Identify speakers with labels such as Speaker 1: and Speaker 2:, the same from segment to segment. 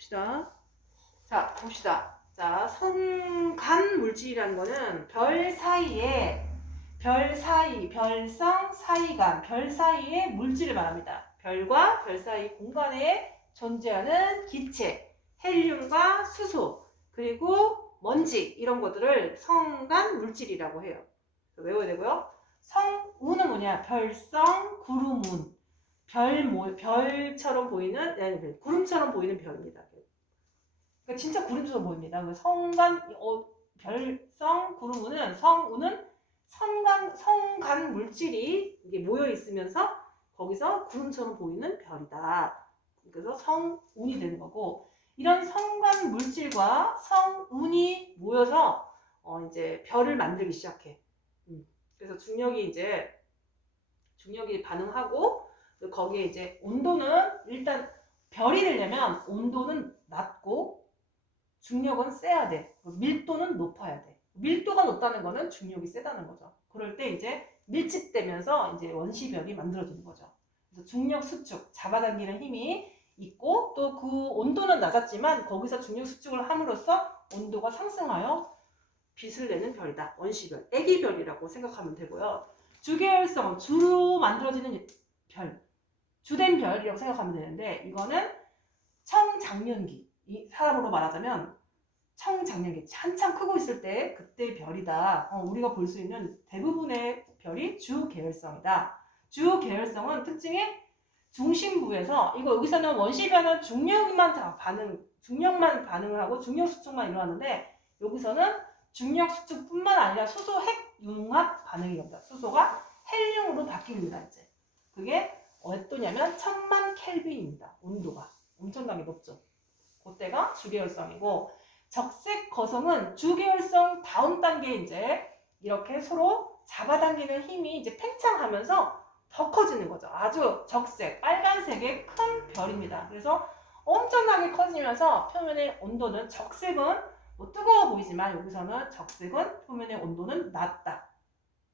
Speaker 1: 봅시다. 자, 봅시다. 자, 성간 물질이라는 거는 별 사이에 별 사이, 별성, 사이간, 별 사이의 물질을 말합니다. 별과 별 사이 공간에 존재하는 기체, 헬륨과 수소, 그리고 먼지 이런 것들을 성간 물질이라고 해요. 외워야 되고요. 성운은 뭐냐? 별성, 구름운. 별, 모, 별처럼 보이는, 아니, 구름처럼 보이는 별입니다. 그러니까 진짜 구름처럼 보입니다. 그 성간, 어, 별성, 구름운은, 성운은 성간, 성간 물질이 이게 모여 있으면서 거기서 구름처럼 보이는 별이다. 그래서 성운이 되는 거고, 이런 성간 물질과 성운이 모여서 어, 이제 별을 만들기 시작해. 음. 그래서 중력이 이제 중력이 반응하고 그 거기에 이제 온도는 일단 별이 되려면 온도는 낮고 중력은 세야 돼. 밀도는 높아야 돼. 밀도가 높다는 거는 중력이 세다는 거죠. 그럴 때 이제 밀집되면서 이제 원시별이 만들어지는 거죠. 그래서 중력 수축, 잡아당기는 힘이 있고 또 그 온도는 낮았지만 거기서 중력 수축을 함으로써 온도가 상승하여 빛을 내는 별이다. 원시별, 애기별이라고 생각하면 되고요. 주계열성, 주로 만들어지는 별, 주된 별이라고 생각하면 되는데 이거는 청장년기, 이 사람으로 말하자면 청장년기 한참 크고 있을 때 그때 별이다. 어, 우리가 볼 수 있는 대부분의 별이 주계열성이다. 주계열성은 특징이 중심부에서 이거 여기서는 원시별은 중력만 다 반응, 중력만 반응을 하고 중력 수축만 일어나는데 여기서는 중력 수축뿐만 아니라 수소 핵 융합 반응이 일어납니다. 수소가 헬륨으로 바뀝니다. 이제 그게 어떠냐면 천만 켈빈입니다. 온도가 엄청나게 높죠. 그때가 주계열성이고 적색 거성은 주계열성 다음 단계 이제 이렇게 서로 잡아당기는 힘이 이제 팽창하면서 더 커지는 거죠. 아주 적색, 빨간색의 큰 별입니다. 그래서 엄청나게 커지면서 표면의 온도는 적색은 뭐 뜨거워 보이지만 여기서는 적색은 표면의 온도는 낮다.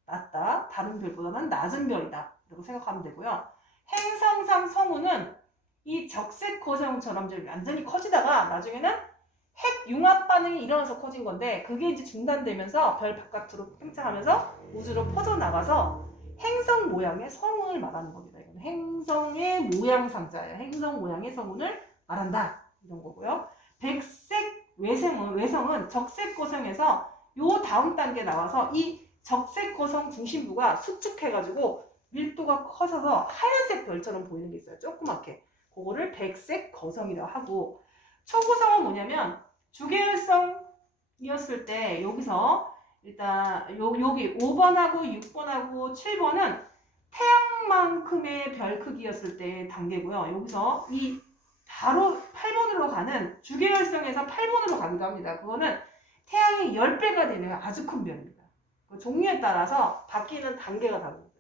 Speaker 1: 낮다. 다른 별보다는 낮은 별이다. 이렇게 생각하면 되고요. 행성상 성우는 이 적색 거성처럼 완전히 커지다가 나중에는 핵 융합 반응이 일어나서 커진 건데 그게 이제 중단되면서 별 바깥으로 팽창하면서 우주로 퍼져나가서 행성 모양의 성운을 말하는 겁니다. 이건 행성의 모양 상자예요. 행성 모양의 성운을 말한다. 이런 거고요. 백색 외생은, 외성은 적색 거성에서 요 다음 단계 나와서 이 적색 거성 중심부가 수축해가지고 밀도가 커져서 하얀색 별처럼 보이는 게 있어요. 조그맣게. 그거를 백색 거성이라고 하고 초고성은 뭐냐면 주계열성이었을 때 여기서 일단 요, 여기 5번하고 6번하고 7번은 태양만큼의 별 크기였을 때 단계고요. 여기서 이 바로 8번으로 가는 주계열성에서 8번으로 가기도 합니다. 그거는 태양이 10배가 되는 아주 큰 별입니다. 그 종류에 따라서 바뀌는 단계가 다릅니다.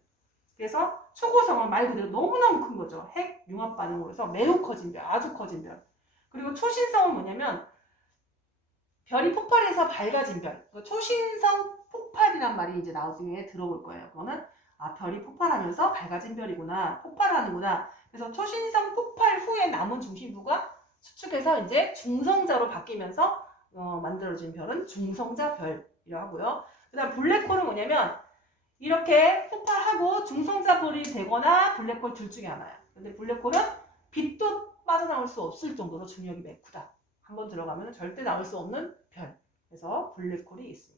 Speaker 1: 그래서 초고성은 말 그대로 너무너무 큰 거죠. 핵 융합 반응으로 해서 매우 커진 별, 아주 커진 별. 그리고 초신성은 뭐냐면 별이 폭발해서 밝아진 별. 그 초신성 폭발이란 말이 이제 나중에 들어볼 거예요. 그거는 아 별이 폭발하면서 밝아진 별이구나, 폭발하는구나. 그래서 초신성 폭발 후에 남은 중심부가 수축해서 이제 중성자로 바뀌면서 어, 만들어진 별은 중성자 별이라고 하고요. 그다음 블랙홀은 뭐냐면 이렇게 폭발하고 중성자 별이 되거나 블랙홀 둘 중에 하나야. 근데 블랙홀은 빛도 빠져나올 수 없을 정도로 중력이 매우 크다. 한번 들어가면 절대 나올 수 없는 별. 그래서 블랙홀이 있습니다.